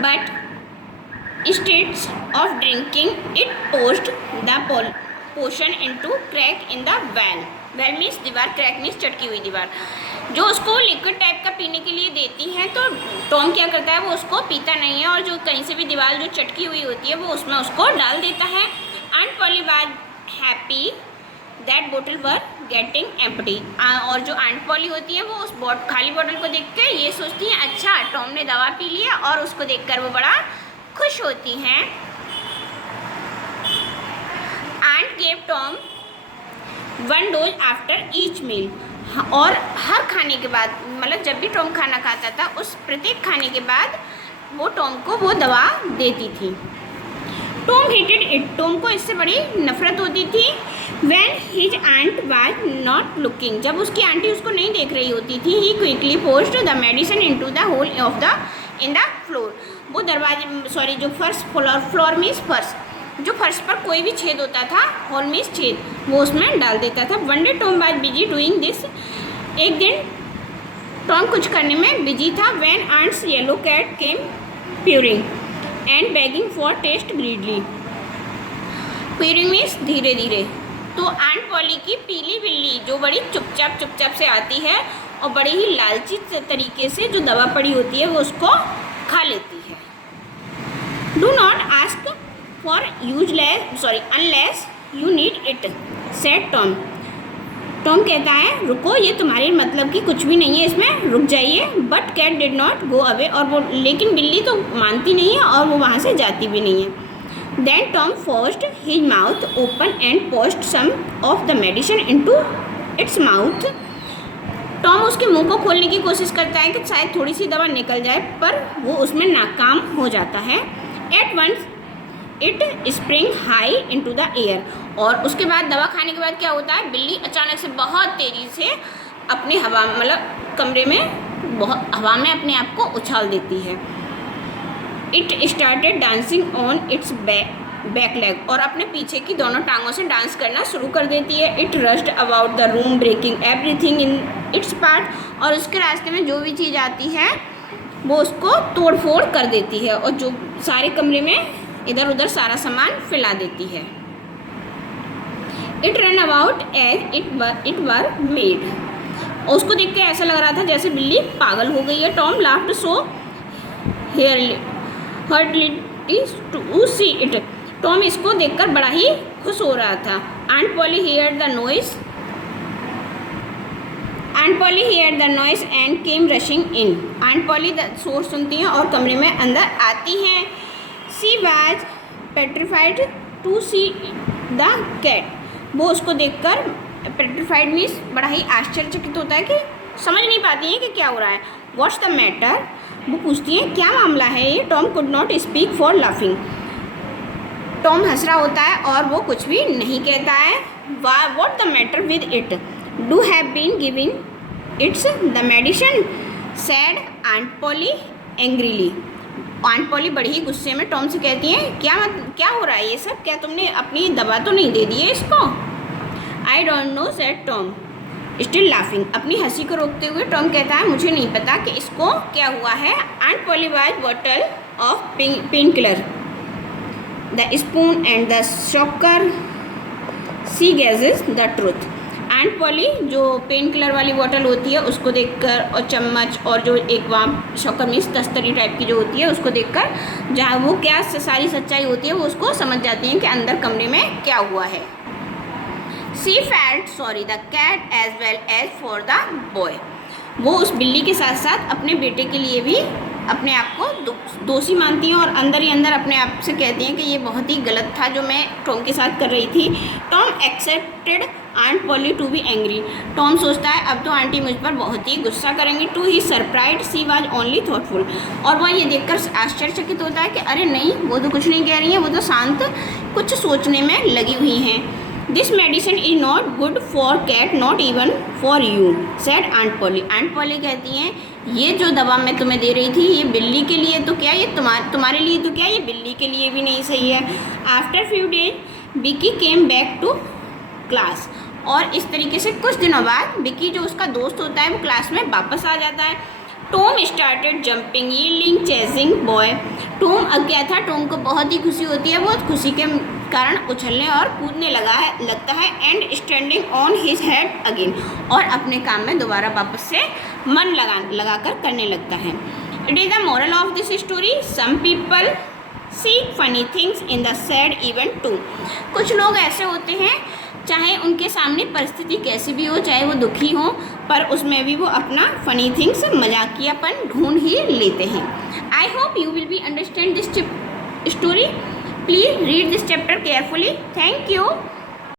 but instead of drinking it poured the potion into crack in the well. Well means दीवार, crack means चटकी हुई दीवार। जो उसको liquid type का पीने के लिए देती हैं तो टॉम क्या करता है, वो उसको पीता नहीं है और जो कहीं से भी दीवार जो चटकी हुई होती है वो उसमें उसको डाल देता है। And poly was happy that बोतल वर गेटिंग एम्प्टी। और जो आंट पॉली होती है वो उस खाली बोतल को देख कर ये सोचती हैं अच्छा टॉम ने दवा पी लिया, और उसको देखकर वो बड़ा खुश होती हैं। Aunt gave Tom 1 dose after each meal. और हर खाने के बाद, मतलब जब भी टॉम खाना खाता था उस प्रत्येक खाने के बाद वो टॉम को वो दवा देती थी। Tom hated it. टॉम को इससे बड़ी नफरत होती थी। When his aunt was not looking. जब उसकी आंटी उसको नहीं देख रही होती थी, he quickly post the medicine into the hole of the in the floor. वो दरवाजे जो फर्श, फ्लोर मीन्स फर्श, जो फर्श पर कोई भी छेद होता था, होल मीन्स छेद, वो उसमें डाल देता था। One day Tom was busy doing this. एक दिन टॉम कुछ करने में बिजी था। When aunt's yellow cat came purring and begging for taste greedily. Purring means धीरे धीरे। तो आंट पॉली की पीली बिल्ली जो बड़ी चुपचाप से आती है और बड़े ही लालची तरीके से जो दवा पड़ी होती है वो उसको खा लेती है। Do not ask for unless you need it said Tom. Tom कहता है रुको, ये तुम्हारे मतलब की कुछ भी नहीं है, इसमें रुक जाइए। But cat did not go away. और वो लेकिन बिल्ली तो मानती नहीं है और वो वहाँ से जाती भी नहीं है। Then Tom forced his mouth open and post some of the medicine into its mouth. Tom उसके मुंह को खोलने की कोशिश करता है कि शायद थोड़ी सी दवा निकल जाए, पर वो उसमें नाकाम हो जाता है। At once it spring high into the air. और उसके बाद दवा खाने के बाद क्या होता है, बिल्ली अचानक से बहुत तेज़ी से अपनी हवा, मतलब कमरे में बहुत हवा में अपने आप को उछाल देती है। It started dancing on it's back leg. और अपने पीछे की दोनों टांगों से डांस करना शुरू कर देती है। It rushed about the room breaking everything in its part. और उसके रास्ते में जो भी चीज़ आती है वो उसको तोड़ फोड़ कर देती है और जो सारे कमरे में इधर उधर सारा सामान फैला देती है। It run about as it were mad. और उसको देख के ऐसा लग रहा था जैसे बिल्ली पागल हो गई है। Tom laughed so heartily to see it. Tom इसको देखकर बड़ा ही खुश हो रहा था। Aunt Polly heard the noise and came rushing in. Aunt Polly शोर सुनती हैं और कमरे में अंदर आती हैं। She was petrified to see the cat. वो उसको देखकर पेट्रिफाइड मीन्स बड़ा ही आश्चर्यचकित होता है कि समझ नहीं पाती हैं कि क्या हो रहा है। What's the matter. वो पूछती हैं क्या मामला है ये। Tom could not speak for laughing. Tom हंस रहा होता है और वो कुछ भी नहीं कहता है। What the matter with it. Do have been giving its the medicine said aunt Polly angrily. Aunt Polly बड़ी ही गुस्से में टॉम से कहती हैं क्या हो रहा है ये सब, क्या तुमने अपनी दवा तो नहीं दे दी है इसको। I don't know said Tom still laughing. अपनी हंसी को रोकते हुए टॉम कहता है मुझे नहीं पता कि इसको क्या हुआ है। Aunt Polly was bottle of pain killer the spoon and the sugar she guesses the truth. Aunt Polly जो पेन किलर वाली बोतल होती है उसको देखकर और चम्मच और जो एक वहाँ शॉकर मीन्स तस्तरी टाइप की जो होती है उसको देखकर जहाँ वो क्या सारी सच्चाई होती है वो उसको समझ जाती हैं कि अंदर कमरे में क्या हुआ है। She felt sorry the cat as well as for the boy. वो उस बिल्ली के साथ साथ अपने बेटे के लिए भी अपने आप को दोषी मानती हैं और अंदर ही अंदर अपने आप से कहती हैं कि ये बहुत ही गलत था जो मैं टॉम के साथ कर रही थी। Tom expected aunt Polly to be angry. Tom सोचता है अब तो आंटी मुझ पर बहुत ही गुस्सा करेंगी। To her surprise she was only thoughtful. और वह ये देखकर आश्चर्यचकित होता है कि अरे नहीं, वो तो कुछ नहीं कह रही हैं, वो तो शांत कुछ सोचने में लगी हुई हैं। This medicine is not good for cat not even for you said aunt Polly. Aunt Polly कहती हैं ये जो दवा मैं तुम्हें दे रही थी ये बिल्ली के लिए तो क्या, ये तुम्हारे लिए तो क्या, ये बिल्ली के लिए भी नहीं सही है। आफ्टर फ्यू डेज बिकी केम बैक टू क्लास। और इस तरीके से कुछ दिनों बाद बिकी जो उसका दोस्त होता है वो क्लास में वापस आ जाता है। Tom started jumping yielding chasing boy. Tom अब क्या था, टॉम को बहुत ही खुशी होती है, बहुत खुशी के कारण उछलने और कूदने लगता है and standing on his head again, और अपने काम में दोबारा वापस से मन लगाकर करने लगता है। It is the moral of this story, some people seek funny things in the sad event too. कुछ लोग ऐसे होते हैं, चाहे उनके सामने परिस्थिति कैसी भी हो, चाहे वो दुखी हो, पर उसमें भी वो अपना फनी थिंग्स मजाकियापन ढूंढ ही लेते हैं। I hope you will be understand this story. Please read this chapter carefully. Thank you.